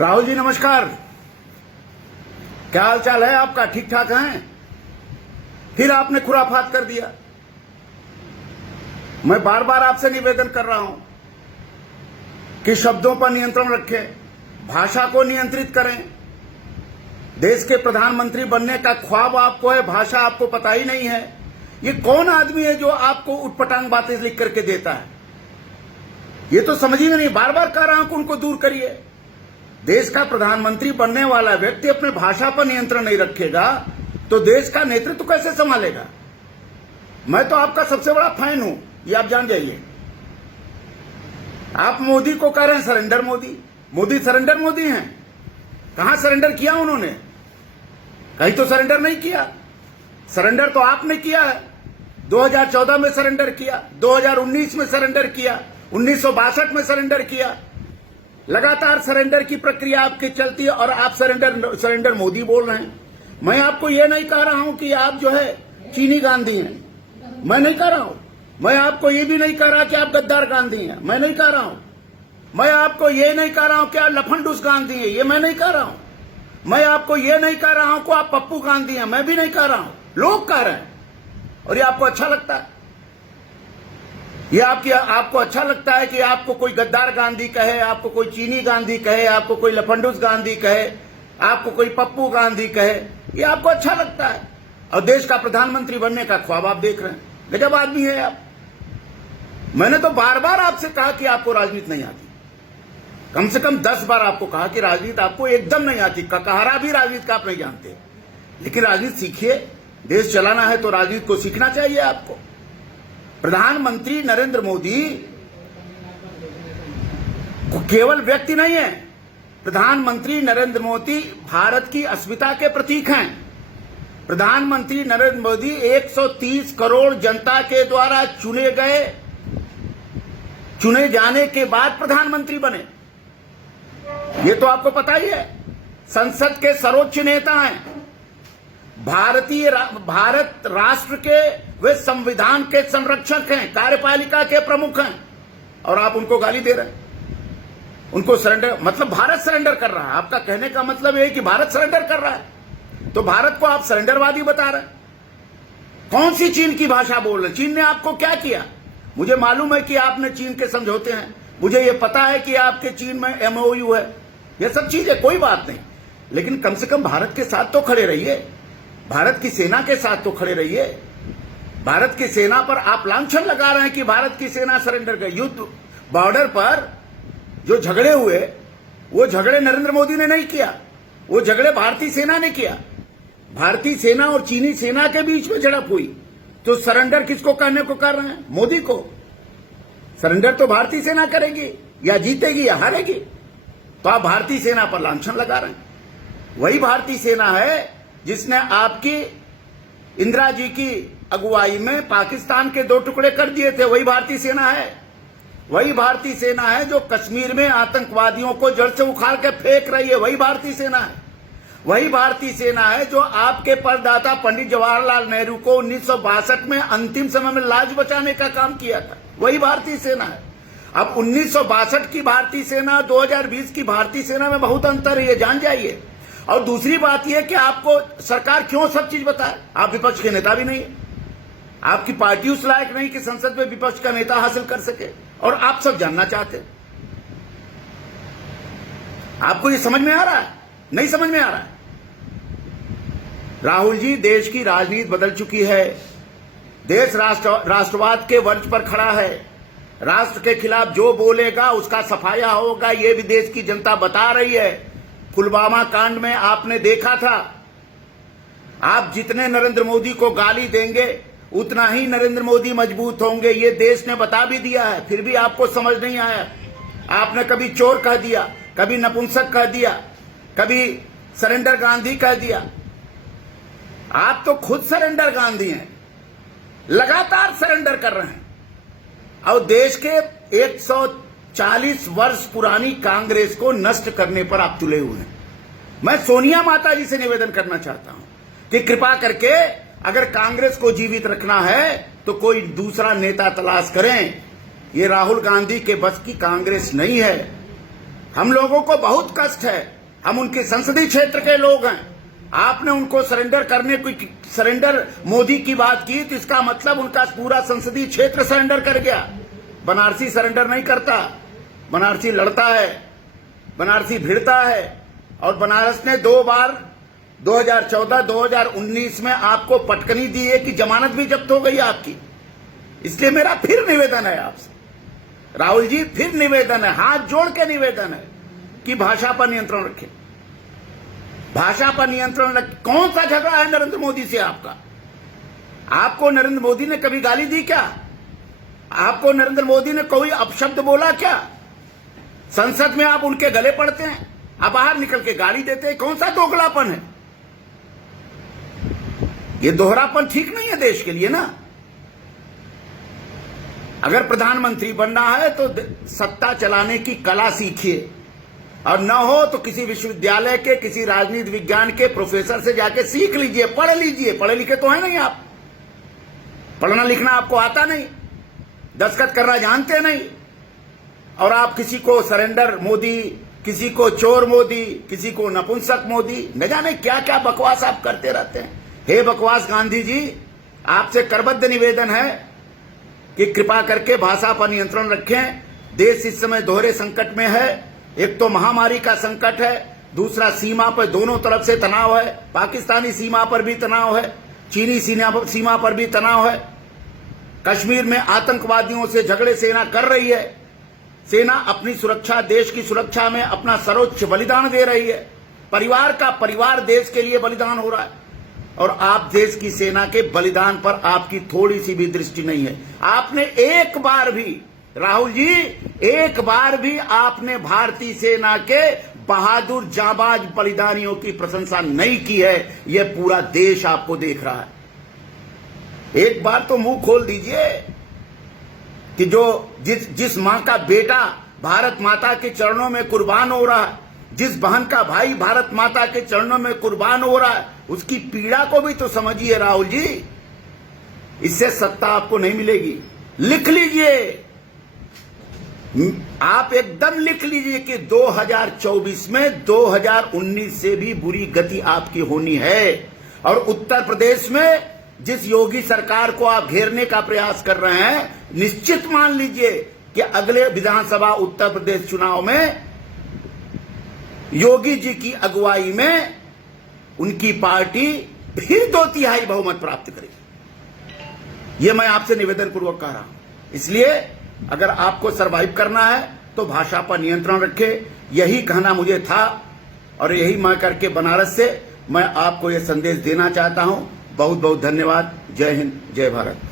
राहुल जी नमस्कार। क्या हाल चाल है आपका? ठीक ठाक हैं? फिर आपने खुराफात कर दिया। मैं बार बार आपसे निवेदन कर रहा हूं कि शब्दों पर नियंत्रण रखें, भाषा को नियंत्रित करें। देश के प्रधानमंत्री बनने का ख्वाब आपको है, भाषा आपको पता ही नहीं है। ये कौन आदमी है जो आपको उटपटांग बातें लिख करके देता है? ये तो समझ ही नहीं। बार बार कह रहा हूं कि उनको दूर करिए। देश का प्रधानमंत्री बनने वाला व्यक्ति अपने भाषा पर नियंत्रण नहीं रखेगा तो देश का नेतृत्व कैसे संभालेगा? मैं तो आपका सबसे बड़ा फैन हूं, ये आप जान जाइए। आप मोदी को कह रहे हैं सरेंडर मोदी। मोदी सरेंडर मोदी हैं? कहां सरेंडर किया उन्होंने? कहीं तो सरेंडर नहीं किया। सरेंडर तो आपने किया है। 2014 में सरेंडर किया, 2019 में सरेंडर किया, 1962 में सरेंडर किया। लगातार सरेंडर की प्रक्रिया आपकी चलती है और आप सरेंडर मोदी बोल रहे हैं। मैं आपको यह नहीं कह रहा हूं कि आप जो है चीनी गांधी हैं, मैं नहीं कह रहा हूं। मैं आपको यह भी नहीं कह रहा कि आप गद्दार गांधी हैं, मैं नहीं कह रहा हूं। मैं आपको यह नहीं कह रहा हूं कि आप लफंडूस गांधी हैं, ये मैं नहीं कह रहा हूं। मैं आपको यह नहीं कह रहा हूं कि आप पप्पू गांधी हैं, मैं भी नहीं कह रहा हूं। लोग कह रहे हैं और ये आपको अच्छा लगता है। ये आपको अच्छा लगता है कि आपको कोई गद्दार गांधी कहे, आपको कोई चीनी गांधी कहे, आपको कोई लफंडूस गांधी कहे, आपको कोई पप्पू गांधी कहे, ये आपको अच्छा लगता है। और देश का प्रधानमंत्री बनने का ख्वाब आप देख रहे हैं। गजब आदमी है आप। मैंने तो बार बार आपसे कहा कि आपको राजनीति नहीं आती। कम से कम 10 बार आपको कहा कि राजनीति आपको एकदम नहीं आती। ककहरा भी राजनीति का आप नहीं जानते। लेकिन राजनीति सीखिए। देश चलाना है तो राजनीति को सीखना चाहिए आपको। प्रधानमंत्री नरेंद्र मोदी केवल व्यक्ति नहीं है। प्रधानमंत्री नरेंद्र मोदी भारत की अस्मिता के प्रतीक हैं। प्रधानमंत्री नरेंद्र मोदी 130 करोड़ जनता के द्वारा चुने जाने के बाद प्रधानमंत्री बने। ये तो आपको पता ही है। संसद के सर्वोच्च नेता हैं। भारत राष्ट्र के वे संविधान के संरक्षक हैं, कार्यपालिका के प्रमुख हैं, और आप उनको गाली दे रहे हैं। उनको सरेंडर मतलब भारत सरेंडर कर रहा है। आपका कहने का मतलब यह है कि भारत सरेंडर कर रहा है, तो भारत को आप सरेंडरवादी बता रहे हैं। कौन सी चीन की भाषा बोल रहे हैं? चीन ने आपको क्या किया? मुझे मालूम है कि आपने चीन के समझौते हैं, मुझे यह पता है कि आपके चीन में MOU है, यह सब चीजें कोई बात नहीं। लेकिन कम से कम भारत के साथ तो खड़े रहिए। भारत की सेना के साथ तो खड़े रहिए। भारत की सेना पर आप लांछन लगा रहे हैं कि भारत की सेना सरेंडर कर। युद्ध बॉर्डर पर जो झगड़े हुए, वो झगड़े नरेंद्र मोदी ने नहीं किया, वो झगड़े भारतीय सेना ने किया। भारतीय सेना और चीनी सेना के बीच में झड़प हुई, तो सरेंडर किसको कहने को कर रहे हैं? मोदी को। सरेंडर तो भारतीय सेना करेगी, या जीतेगी या हारेगी। तो आप भारतीय सेना पर लांछन लगा रहे हैं। वही भारतीय सेना है जिसने आपकी इंदिरा जी की अगुवाई में पाकिस्तान के 2 टुकड़े कर दिए थे। वही भारतीय सेना है। वही भारतीय सेना है जो कश्मीर में आतंकवादियों को जड़ से उखाड़ के फेंक रही है। वही भारतीय सेना है। वही भारतीय सेना है जो आपके परदाता पंडित जवाहरलाल नेहरू को 1962 में अंतिम समय में लाज बचाने का काम किया था। वही भारतीय सेना है। अब 1962 की भारतीय सेना, 2020 की भारतीय सेना में बहुत अंतर है, ये जान जाइए। और दूसरी बात यह कि आपको सरकार क्यों सब चीज बताए? आप विपक्ष के नेता भी नहीं है। आपकी पार्टी उस लायक नहीं कि संसद में विपक्ष का नेता हासिल कर सके, और आप सब जानना चाहते हैं। आपको ये समझ में आ रहा है? नहीं समझ में आ रहा है। राहुल जी, देश की राजनीति बदल चुकी है। देश राष्ट्रवाद के वर्ज पर खड़ा है। राष्ट्र के खिलाफ जो बोलेगा उसका सफाया होगा, ये भी देश की जनता बता रही है। पुलवामा कांड में आपने देखा था। आप जितने नरेंद्र मोदी को गाली देंगे उतना ही नरेंद्र मोदी मजबूत होंगे, ये देश ने बता भी दिया है। फिर भी आपको समझ नहीं आया। आपने कभी चोर कह दिया, कभी नपुंसक कह दिया, कभी सरेंडर गांधी कह दिया। आप तो खुद सरेंडर गांधी हैं, लगातार सरेंडर कर रहे हैं। और देश के 140 वर्ष पुरानी कांग्रेस को नष्ट करने पर आप तुले हुए हैं। मैं सोनिया माता जी से निवेदन करना चाहता हूं कि कृपा करके अगर कांग्रेस को जीवित रखना है तो कोई दूसरा नेता तलाश करें। ये राहुल गांधी के बस की कांग्रेस नहीं है। हम लोगों को बहुत कष्ट है, हम उनके संसदीय क्षेत्र के लोग हैं। आपने उनको सरेंडर करने की, सरेंडर मोदी की बात की तो इसका मतलब उनका पूरा संसदीय क्षेत्र सरेंडर कर गया। बनारसी सरेंडर नहीं करता, बनारसी लड़ता है, बनारसी भिड़ता है। और बनारस ने 2 बार 2014, 2019 में आपको पटकनी दी है कि जमानत भी जब्त हो गई आपकी। इसलिए मेरा फिर निवेदन है आपसे, राहुल जी, फिर निवेदन है, हाथ जोड़ के निवेदन है कि भाषा पर नियंत्रण रखें, भाषा पर नियंत्रण रखें। कौन सा झगड़ा है नरेंद्र मोदी से आपका? आपको नरेंद्र मोदी ने कभी गाली दी क्या? आपको नरेंद्र मोदी ने कोई अपशब्द बोला क्या? संसद में आप उनके गले पड़ते हैं, आप बाहर निकल के गाली देते हैं। कौन सा दोगलापन है? ये दोहरापन ठीक नहीं है देश के लिए ना। अगर प्रधानमंत्री बनना है तो सत्ता चलाने की कला सीखिए, और न हो तो किसी विश्वविद्यालय के, किसी राजनीति विज्ञान के प्रोफेसर से जाके सीख लीजिए, पढ़ लीजिए। पढ़े लिखे तो है नहीं आप, पढ़ना लिखना आपको आता नहीं, दस्तखत करना जानते नहीं, और आप किसी को सरेंडर मोदी, किसी को चोर मोदी, किसी को नपुंसक मोदी, न जाने क्या क्या बकवास आप करते रहते हैं। हे बकवास गांधी जी, आपसे करबद्ध निवेदन है कि कृपा करके भाषा पर नियंत्रण रखें। देश इस समय दोहरे संकट में है, एक तो महामारी का संकट है, दूसरा सीमा पर दोनों तरफ से तनाव है, पाकिस्तानी सीमा पर भी तनाव है, चीनी सीमा पर भी तनाव है। कश्मीर में आतंकवादियों से झगड़े सेना कर रही है, सेना अपनी सुरक्षा, देश की सुरक्षा में अपना सर्वोच्च बलिदान दे रही है। परिवार का परिवार देश के लिए बलिदान हो रहा है, और आप देश की सेना के बलिदान पर आपकी थोड़ी सी भी दृष्टि नहीं है। आपने एक बार भी, राहुल जी, एक बार भी आपने भारतीय सेना के बहादुर जाबाज बलिदानियों की प्रशंसा नहीं की है। यह पूरा देश आपको देख रहा है। एक बार तो मुंह खोल दीजिए कि जो जिस मां का बेटा भारत माता के चरणों में कुर्बान हो रहा है, जिस बहन का भाई भारत माता के चरणों में कुर्बान हो रहा है, उसकी पीड़ा को भी तो समझिए राहुल जी। इससे सत्ता आपको नहीं मिलेगी। लिख लीजिए, आप एकदम लिख लीजिए कि 2024 में 2019 से भी बुरी गति आपकी होनी है। और उत्तर प्रदेश में जिस योगी सरकार को आप घेरने का प्रयास कर रहे हैं, निश्चित मान लीजिए कि अगले विधानसभा उत्तर प्रदेश चुनाव में योगी जी की अगुवाई में उनकी पार्टी फिर 2/3 बहुमत प्राप्त करेगी। यह मैं आपसे निवेदन पूर्वक कह रहा हूं। इसलिए अगर आपको सरवाइव करना है तो भाषा पर नियंत्रण रखें, यही कहना मुझे था, और यही मैं करके बनारस से मैं आपको यह संदेश देना चाहता हूं। बहुत बहुत धन्यवाद। जय हिंद, जय भारत।